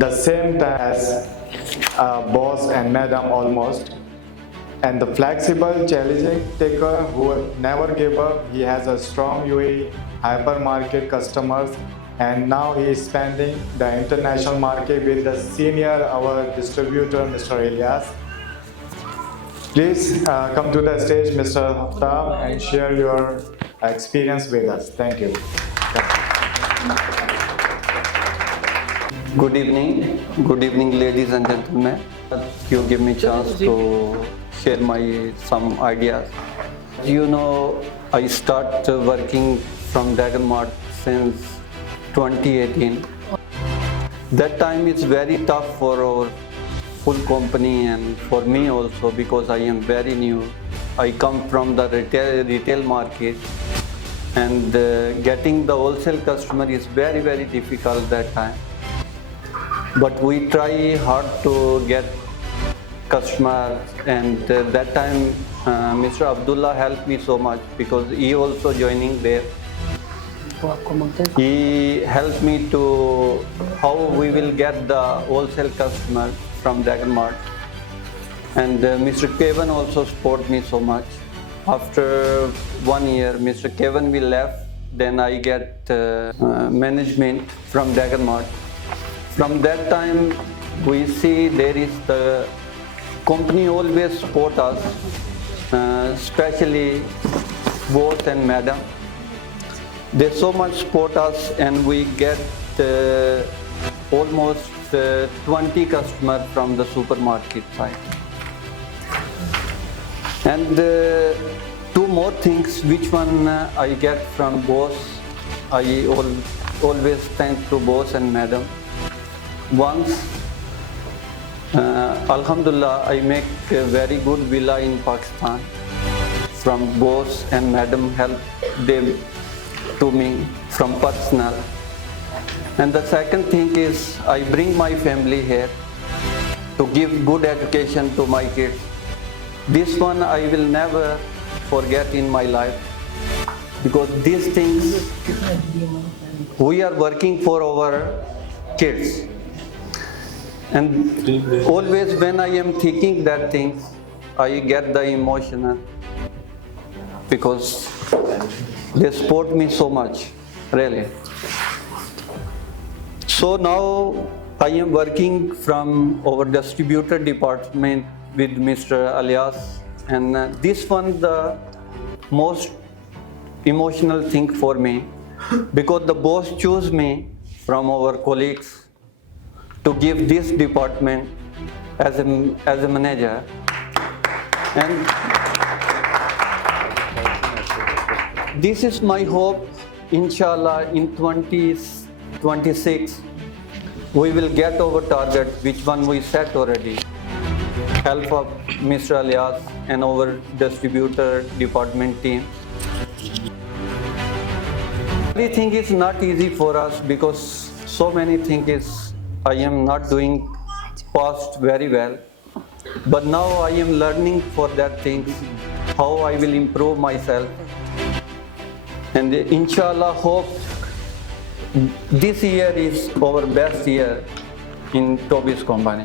the same time as boss and madam almost. And the flexible, challenging taker who never gave up. He has a strong UAE hypermarket customers, and now he is expanding the international market with the senior our distributor, Mr. Elias. Please come to the stage, Mr. Aftab, and share your experience with us. Thank you. Good evening, ladies and gentlemen. You give me chance to share my some ideas. You know, I start working from Dragon Mart since 2018. That time is very tough for our full company and for me also, because I am very new. I come from the retail market, and getting the wholesale customer is very, very difficult that time. But we try hard to get customers, and that time Mr. Abdullah helped me so much, because he also joining there. He helped me to how we will get the wholesale customer from Dragon Mart, and Mr. Kevin also support me so much. After 1 year, Mr. Kevin will left, then I get management from Dragon Mart. From that time, we see there is the company always support us, especially boss and madam. They so much support us, and we get almost 20 customers from the supermarket side. And two more things, which one I get from boss, I always thank to boss and madam. Once, Alhamdulillah, I make a very good villa in Pakistan. From boss and madam help them to me from personal. And the second thing is, I bring my family here to give good education to my kids. This one I will never forget in my life, because these things we are working for our kids. And always when I am thinking that things, I get the emotional, because they support me so much, really. So now I am working from our distributor department with Mr. Elias, and this one the most emotional thing for me, because the boss chose me from our colleagues to give this department as a manager. And this is my hope, inshallah, in 2026 we will get our target, which one we set already. Help of Mr. Elias and our distributor department team. Everything is not easy for us, because so many things I am not doing past very well, but now I am learning for that things, how I will improve myself, and inshallah hope this year is our best year in Tobys company.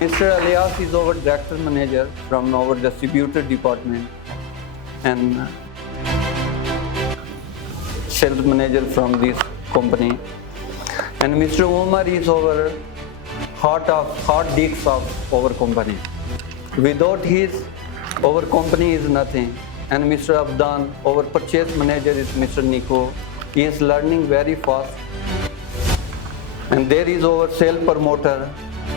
Mr. Elias is our director manager from our distributor department, and sales manager from this company. And Mr. Umar is our hard disc of our company. Without his, our company is nothing. And Mr. Abdan, our purchase manager, is Mr. Nico. He is learning very fast. And there is our sales promoter,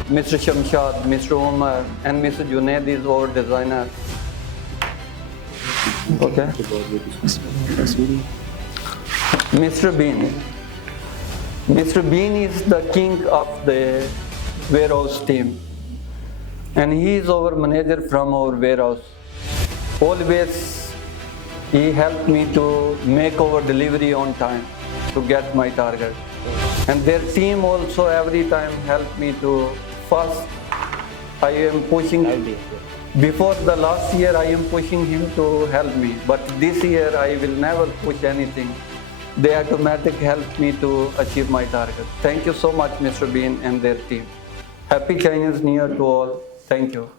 Mr. Shamshad, Mr. Umar, and Mr. Junaid is our designer. Okay. Mr. Bean. Mr. Bean is the king of the warehouse team, and he is our manager from our warehouse. Always he helped me to make our delivery on time to get my target. And their team also every time helped me to first. I am pushing, before the last year I am pushing him to help me, but this year I will never push anything. They automatically help me to achieve my target. Thank you so much, Mr. Bean and their team. Happy Chinese New Year to all. Thank you.